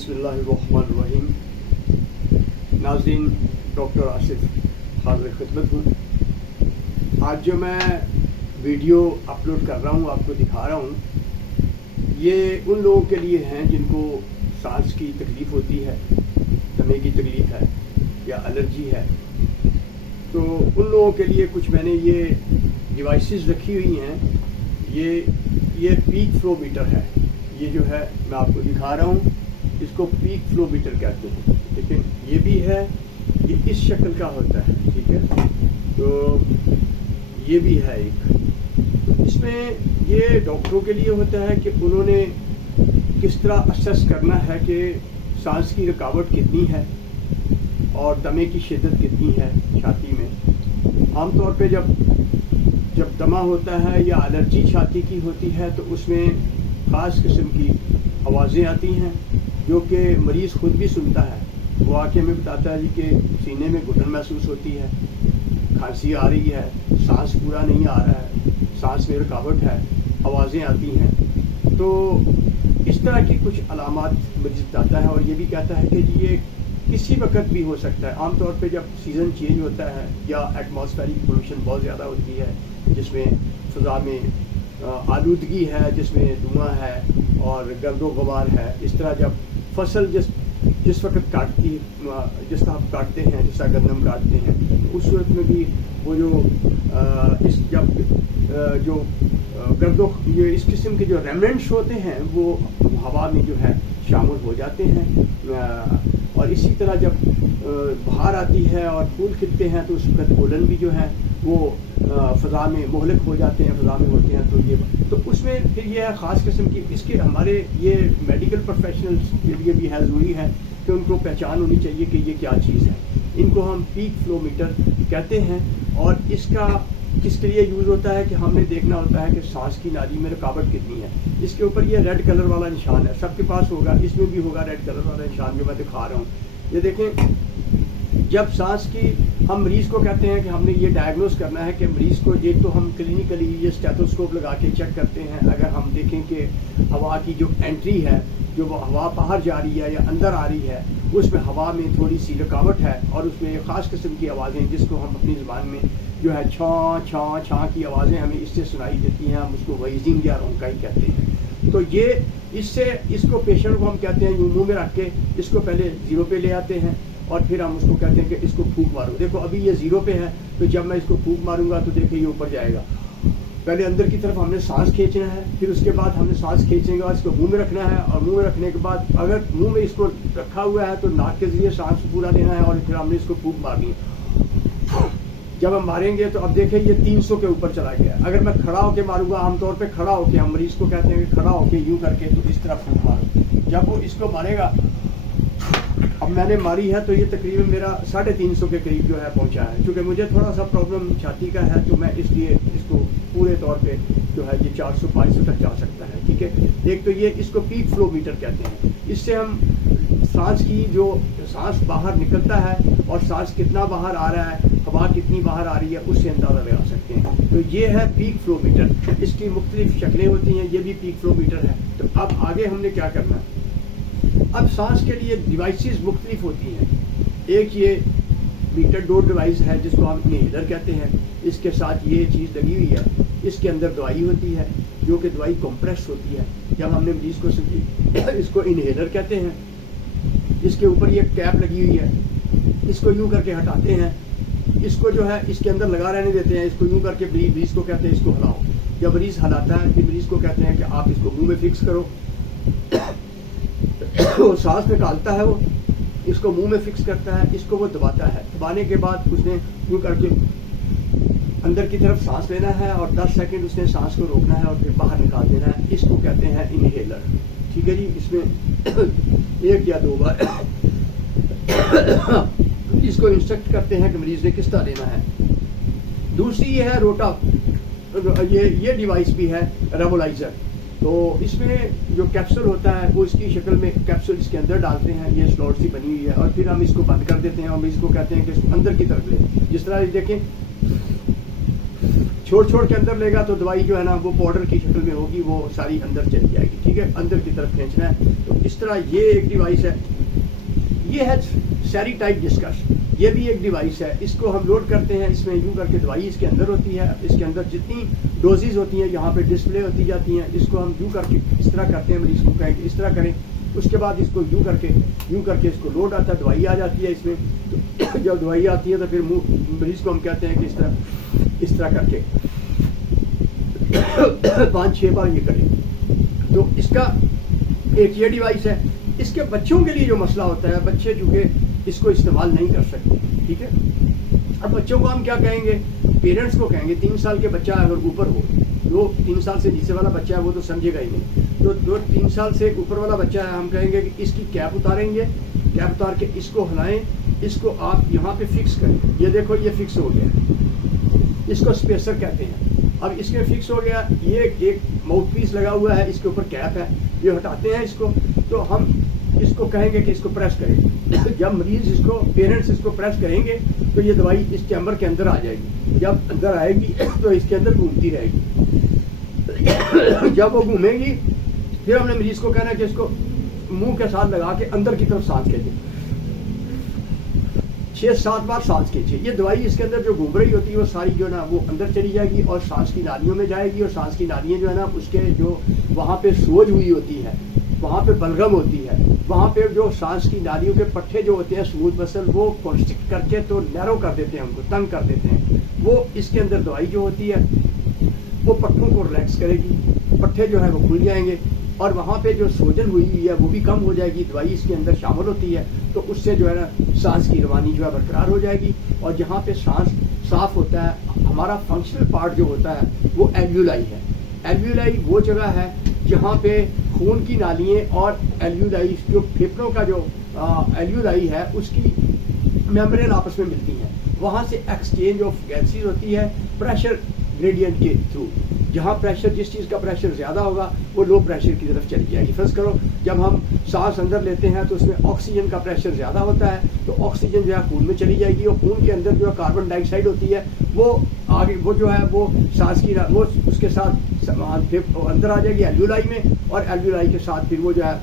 बिस्मिल्लाहिर्रहमानिर्रहीम। नाज़रीन, डॉक्टर आसिफ हाज़िर खिदमत हूँ। आज जो मैं वीडियो अपलोड कर रहा हूँ, आपको दिखा रहा हूँ, ये उन लोगों के लिए हैं जिनको सांस की तकलीफ़ होती है, दमे की तकलीफ़ है या एलर्जी है। तो उन लोगों के लिए कुछ मैंने ये डिवाइसेस रखी हुई हैं। ये पीक फ्लो मीटर है। ये जो है मैं आपको दिखा रहा हूँ, इसको पीक फ्लो मीटर कहते हैं। लेकिन ये भी है, ये इस शक्ल का होता है, ठीक है। तो ये भी है एक। इसमें ये डॉक्टरों के लिए होता है कि उन्होंने किस तरह असेस करना है कि सांस की रुकावट कितनी है और दमे की शिद्दत कितनी है छाती में। आमतौर पे जब दमा होता है या एलर्जी छाती की होती है तो उसमें ख़ास किस्म की आवाज़ें आती हैं जो कि मरीज़ खुद भी सुनता है। वो आके हमें बताता है जी कि सीने में घुटन महसूस होती है, खांसी आ रही है, सांस पूरा नहीं आ रहा है, सांस में रुकावट है, आवाज़ें आती हैं। तो इस तरह की कुछ अलामात मरीज़ बताता है और ये भी कहता है कि जी ये किसी वक्त भी हो सकता है। आमतौर पे जब सीज़न चेंज होता है या एटमॉस्फेरिक पोल्यूशन बहुत ज़्यादा होती है, जिसमें फ़ज़ा में आलूदगी है, जिसमें धुआं है और गर्दो गुबार है, इस तरह जब फसल जिस वक्त काटती, जिस तरह आप काटते हैं, जिस तरह गंदम काटते हैं, उस वक्त में भी वो जो इस किस्म के जो रेमनेंट्स होते हैं वो हवा में जो है शामिल हो जाते हैं। और इसी तरह जब बाहर आती है और फूल खिलते हैं तो उस वक्त पोलन भी जो है वो फ़ज़ा में मोहलक हो जाते हैं, फ़ज़ा में होते हैं। तो उसमें फिर ये है ख़ास किस्म की, इसके हमारे ये मेडिकल प्रोफेशनल्स के लिए भी है, ज़रूरी है कि उनको पहचान होनी चाहिए कि ये क्या चीज़ है। इनको हम पीक फ्लो मीटर कहते हैं और इसका किसके लिए यूज़ होता है कि हमने देखना होता है कि सांस की नाली में रुकावट कितनी है। इसके ऊपर ये रेड कलर वाला निशान है, सबके पास होगा, इसमें भी होगा रेड कलर वाला निशान जो मैं दिखा रहा हूँ। ये देखें, जब सांस की हम मरीज़ को कहते हैं कि हमने ये डायग्नोस करना है कि मरीज़ को, एक तो हम क्लिनिकली ये स्टेथोस्कोप लगा के चेक करते हैं। अगर हम देखें कि हवा की जो एंट्री है, जो वो हवा बाहर जा रही है या अंदर आ रही है, उसमें हवा में थोड़ी सी रुकावट है और उसमें ख़ास किस्म की आवाज़ें, जिसको हम अपनी ज़बान में जो है छाँ छाँ छाँ की आवाज़ें हमें इससे सुनाई देती हैं, हम उसको वहीज़िंग या रोंकाई कहते हैं। तो ये इसको पेशेंट को हम कहते हैं यूँ मुँह में रख के इसको पहले 0 पे ले आते हैं और फिर हम उसको कहते हैं कि इसको फूंक मारो। देखो अभी ये 0 पे है, तो जब मैं इसको फूंक मारूंगा तो देखिए ये ऊपर जाएगा। पहले अंदर की तरफ हमने सांस खींचना है, फिर उसके बाद हमने सांस खींचने के बाद इसको मुंह में रखना है और मुंह में रखने के बाद अगर मुंह में इसको रखा हुआ है तो नाक के जरिए सांस पूरा लेना है और फिर हमने इसको फूंक मारनी है। जब हम मारेंगे तो अब देखें ये 300 के ऊपर चला गया। अगर मैं खड़ा होके मारूंगा, आमतौर पे खड़ा होके, हम मरीज को कहते हैं कि खड़ा होके यूं करके तो इस तरह फूंक मारो। जब वो इसको मारेगा, अब मैंने मारी है तो ये तकरीबन मेरा 350 के करीब जो है पहुंचा है। क्योंकि मुझे थोड़ा सा प्रॉब्लम छाती का है तो मैं इसलिए इसको पूरे तौर पे जो है ये 400-500 तक जा सकता है, ठीक है। एक तो ये इसको पीक फ्लो मीटर कहते हैं। इससे हम सांस की जो सांस बाहर निकलता है और सांस कितना बाहर आ रहा है, हवा कितनी बाहर आ रही है, उससे अंदाज़ा लगा सकते हैं। तो ये है पीक फ्लो मीटर। इसकी मुख्तलिफ शक्लें होती हैं, ये भी पीक फ्लो मीटर है। तो अब आगे हमने क्या करना है, अब सांस के लिए डिवाइसेस मुख्तलिफ होती हैं। एक ये मीटर डोर डिवाइस है जिसको हम इनहेलर कहते हैं। इसके साथ ये चीज़ लगी हुई है, इसके अंदर दवाई होती है जो कि दवाई कंप्रेस होती है। जब हमने मरीज़ को समझी, इसको इनहेलर कहते हैं। इसके ऊपर ये कैप लगी हुई है, इसको यूं करके हटाते हैं, इसको जो है इसके अंदर लगा रहने देते हैं। इसको यूं करके मरीज़ को कहते हैं इसको हिलाओ। जब मरीज़ हिलाता है फिर मरीज़ को कहते हैं कि आप इसको मुँह में फिक्स करो। वो सांस निकालता है, वो इसको मुंह में फिक्स करता है, इसको वो दबाता है। दबाने के बाद उसने यूँ करके अंदर की तरफ सांस लेना है और 10 सेकंड उसने सांस को रोकना है और फिर बाहर निकाल देना है। इसको कहते हैं इनहेलर, ठीक है जी। इसमें 1 या 2 बार इसको इंस्ट्रक्ट करते हैं कि मरीज ने किस तरह लेना है। दूसरी ये है रोटा, ये डिवाइस भी है रेबोलाइजर। तो इसमें जो कैप्सूल होता है वो इसकी शक्ल में कैप्सूल इसके अंदर डालते हैं, ये स्लॉट सी बनी हुई है और फिर हम इसको बंद कर देते हैं और इसको कहते हैं कि इसको अंदर की तरफ ले। जिस तरह देखें छोड़ के अंदर लेगा तो दवाई जो है ना वो पाउडर की शक्ल में होगी, वो सारी अंदर चली जाएगी। ठीक है, अंदर की तरफ खींचना है। तो इस तरह ये एक डिवाइस है। ये है सेरी टाइप डिस्कस, ये भी एक डिवाइस है। इसको हम लोड करते हैं, इसमें यूं करके दवाई इसके अंदर होती है। इसके अंदर जितनी डोजेज होती हैं यहाँ पे डिस्प्ले होती जाती हैं। इसको हम यूं करके इस तरह करते हैं, मरीज को कहेंगे इस तरह करें। उसके बाद इसको यूं करके इसको लोड आता है, दवाई आ जाती है इसमें। तो जब दवाई आती है तो फिर मरीज को हम कहते हैं कि इस तरह करके 5-6 बार ये करें। तो इसका एक ये डिवाइस है। इसके बच्चों के लिए जो मसला होता है, बच्चे चूंकि इसको इस्तेमाल नहीं कर सकते। ठीक है, अब बच्चों को हम क्या कहेंगे, पेरेंट्स को कहेंगे 3 साल के बच्चा अगर ऊपर हो, जो 3 साल से नीचे वाला बच्चा है वो तो समझेगा ही नहीं। तो जो 3 साल से ऊपर वाला बच्चा है, हम कहेंगे कि इसकी कैप उतारेंगे, कैप उतार के इसको हिलाएं, इसको आप यहाँ पे फिक्स करें। ये देखो ये फिक्स हो गया, इसको स्पेसर कहते हैं। अब इसमें फिक्स हो गया, ये एक माउथ पीस लगा हुआ है, इसके ऊपर कैप है, ये हटाते हैं इसको। तो हम इसको कहेंगे कि इसको प्रेस करें। जब मरीज इसको, पेरेंट्स इसको प्रेस करेंगे तो ये दवाई इस चैम्बर के अंदर आ जाएगी। जब अंदर आएगी तो इसके अंदर घूमती रहेगी। जब वो घूमेगी फिर हमने मरीज को कहना है कि इसको मुंह के साथ लगा के अंदर की तरफ सांस खींचे, 6-7 बार सांस खींचे। ये दवाई इसके अंदर जो घूम रही होती है वो सारी जो है ना वो अंदर चली जाएगी और सांस की नालियों में जाएगी। और सांस की नालियां जो है ना उसके जो वहाँ पे सोज हुई होती है, वहाँ पे बलगम होती है, वहाँ पे जो सांस की नालियों के पट्टे जो होते हैं स्मूथ मसल, वो कॉन्स्ट्रिक्ट करके तो नैरो कर देते हैं, उनको तंग कर देते हैं। वो इसके अंदर दवाई जो होती है वो पट्टों को रिलैक्स करेगी, पट्टे जो है वो खुल जाएंगे और वहाँ पे जो सोजन हुई है वो भी कम हो जाएगी। दवाई इसके अंदर शामिल होती है तो उससे जो है ना सांस की रवानी जो है बरकरार हो जाएगी। और जहाँ पे सांस साफ होता है, हमारा फंक्शनल पार्ट जो होता है वो एल्यूलाई है। एल्यूलाई वो जगह है जहाँ पे खून की नालियाँ और एल्यूलाई, जो फेफड़ों का जो एल्यूलाई है उसकी मेम्ब्रेन आपस में मिलती हैं। वहाँ से एक्सचेंज ऑफ गैसेज होती है प्रेशर ग्रेडियंट के थ्रू। जहाँ प्रेशर, जिस चीज़ का प्रेशर ज़्यादा होगा वो लो प्रेशर की तरफ चली जाएगी। फर्स्ट करो, जब हम सांस अंदर लेते हैं तो उसमें ऑक्सीजन का प्रेशर ज़्यादा होता है, तो ऑक्सीजन जो है खून में चली जाएगी और खून के अंदर जो है कार्बन डाइऑक्साइड होती है वो आगे, वो जो है वो सांस की वो उसके साथ अंदर आ जाएगी एल्यूलाई में, और एल्यूलाई के साथ फिर वो जो है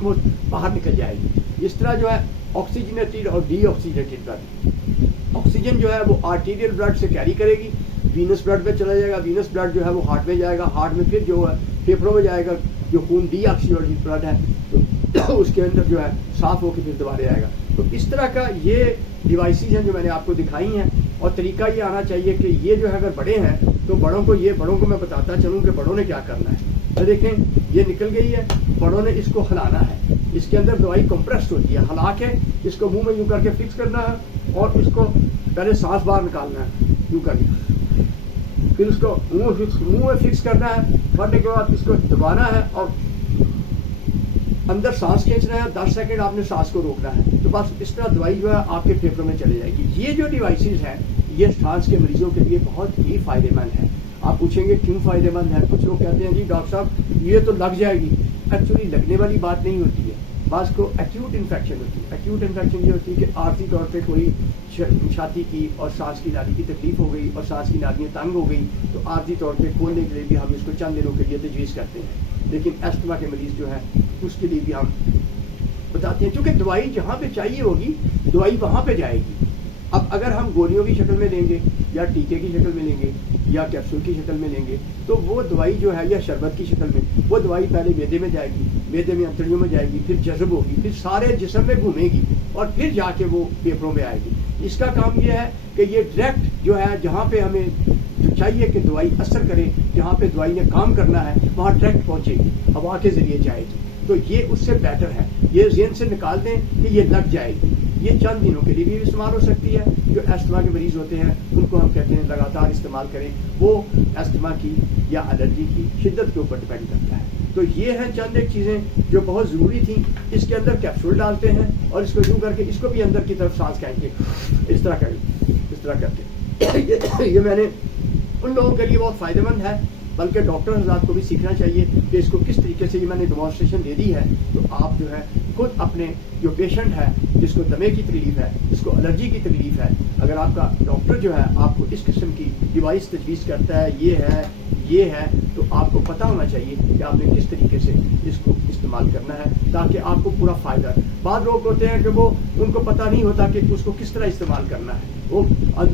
वो बाहर निकल जाएगी। इस तरह जो है ऑक्सीजनेटेड और डीऑक्सीजनेटेड ब्लड, ऑक्सीजन जो है वो आर्टीरियल ब्लड से कैरी करेगी, वीनस ब्लड में चला जाएगा, वीनस ब्लड जो है वो हार्ट में जाएगा, हार्ट में फिर जो है फेफड़ों में जाएगा, जो खून डीऑक्सीजनेटेड ब्लड है तो उसके अंदर जो है साफ होकर फिर दोबारा आएगा। तो इस तरह का ये डिवाइसेज हैं जो मैंने आपको दिखाई हैं। और तरीका ये आना चाहिए कि ये जो है अगर बड़े हैं तो बड़ों को मैं बताता चलूँ कि बड़ों ने क्या करना है। तो देखें ये निकल गई है, बड़ों ने इसको हिलाना है, इसके अंदर दवाई कंप्रेस्ड होती है, हिला के इसको मुंह में यूं करके फिक्स करना है और इसको पहले सांस बाहर निकालना है यूं करके, फिर उसको मुंह में फिक्स करना है, करने के बाद इसको दबाना है और अंदर सांस खींचना है। 10 सेकंड आपने सांस को रोकना है। तो बस इस तरह दवाई जो है आपके फेफड़ों में चली जाएगी। ये जो डिवाइसेज हैं ये सांस के मरीजों के लिए बहुत ही फायदेमंद है। आप पूछेंगे क्यों फायदेमंद है? कुछ लोग कहते हैं जी डॉक्टर साहब ये तो लग जाएगी। एक्चुअली लगने वाली बात नहीं होती है, बात को एक्यूट इन्फेक्शन होती है। एक्यूट इन्फेक्शन ये होती है कि आर्थिक तौर पे कोई छाती की और सांस की नाली की तकलीफ हो गई और सांस की नालियाँ तंग हो गई, तो आर्थिक तौर पे खोलने के लिए भी हम इसको चंद दिनों के लिए तजवीज़ करते हैं। लेकिन एस्थमा के मरीज जो है उसके लिए भी हम बताते हैं, क्योंकि दवाई जहाँ पे चाहिए होगी दवाई वहाँ पे जाएगी। अब अगर हम गोलियों की शक्ल में लेंगे या टीके की शक्ल में लेंगे या कैप्सूल की शक्ल में लेंगे तो वो दवाई जो है, या शरबत की शक्ल में, वो दवाई पहले मैदे में जाएगी, मैदे में अंतड़ियों में जाएगी, फिर जज़ब होगी, फिर सारे जिस्म में घूमेगी और फिर जाके वो फेफड़ों में आएगी। इसका काम ये है कि ये डायरेक्ट जो है जहाँ पे हमें जो चाहिए कि दवाई असर करे, जहाँ पे दवाई ने काम करना है वहाँ डायरेक्ट पहुँचेगी, हवा के जरिए जाएगी। तो ये उससे बेटर है। ये ज़हन से निकाल दें कि ये लग जाएगी। ये चंद दिनों के लिए भी इस्तेमाल हो सकती है। जो एस्थमा के मरीज होते हैं उनको हम कहते हैं लगातार इस्तेमाल करें, वो एस्थमा की या एलर्जी की शिद्दत के ऊपर डिपेंड करता है। तो ये हैं चंद एक चीज़ें जो बहुत ज़रूरी थी। इसके अंदर कैप्सूल डालते हैं और इसको यूँ करके इसको भी अंदर की तरफ सांस खींचेंगे, इस तरह करके ये मैंने उन लोगों के लिए बहुत फ़ायदेमंद है, बल्कि डॉक्टर हज़रात को भी सीखना चाहिए कि इसको किस तरीके से, ये मैंने डेमोन्स्ट्रेशन दे दी है, तो आप जो है खुद अपने जो पेशेंट है, जिसको दमे की तकलीफ है, जिसको एलर्जी की तकलीफ है, अगर आपका डॉक्टर जो है आपको इस किस्म की डिवाइस तजवीज़ करता है, ये है, तो आपको पता होना चाहिए कि आपने किस तरीके से इसको इस्तेमाल करना है ताकि आपको पूरा फ़ायदा। बाद लोग होते हैं कि वो उनको पता नहीं होता कि उसको किस तरह इस्तेमाल करना है, वो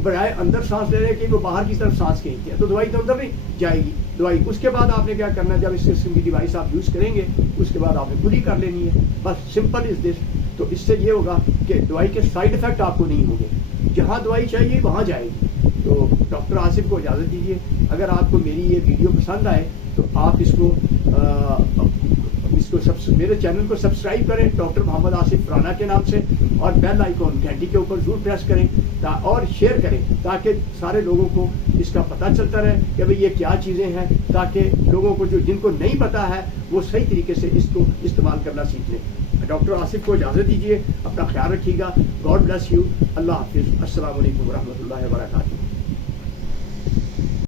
बजाय अंदर सांस ले रहे हैं कि वो बाहर की तरफ सांस खींचते हैं, तो दवाई तो अंदर नहीं जाएगी दवाई। उसके बाद आपने क्या करना है, जब इस किस्म की डिवाइस आप यूज़ करेंगे उसके बाद आपने खुली कर लेनी है, बस सिंपल इज दिस। तो इससे ये होगा कि दवाई के साइड इफ़ेक्ट आपको नहीं होंगे, जहाँ दवाई चाहिए वहाँ जाएगी। तो डॉक्टर आसिफ को इजाज़त दीजिए। अगर आपको मेरी ये वीडियो पसंद आए तो आप इसको मेरे चैनल को सब्सक्राइब करें डॉक्टर मोहम्मद आसिफ राना के नाम से, और बेल आइकॉन घंटी के ऊपर जरूर प्रेस करें और शेयर करें ताकि सारे लोगों को इसका पता चलता रहे कि भाई ये क्या चीज़ें हैं, ताकि लोगों को जिनको नहीं पता है वो सही तरीके से इसको इस्तेमाल करना सीख लें। डॉक्टर आसिफ को इजाज़त दीजिए, अपना ख्याल रखिएगा। God bless you. अल्लाह हाफिज़। अस्सलाम वालेकुम रहमतुल्लाहि व बरकातुहू।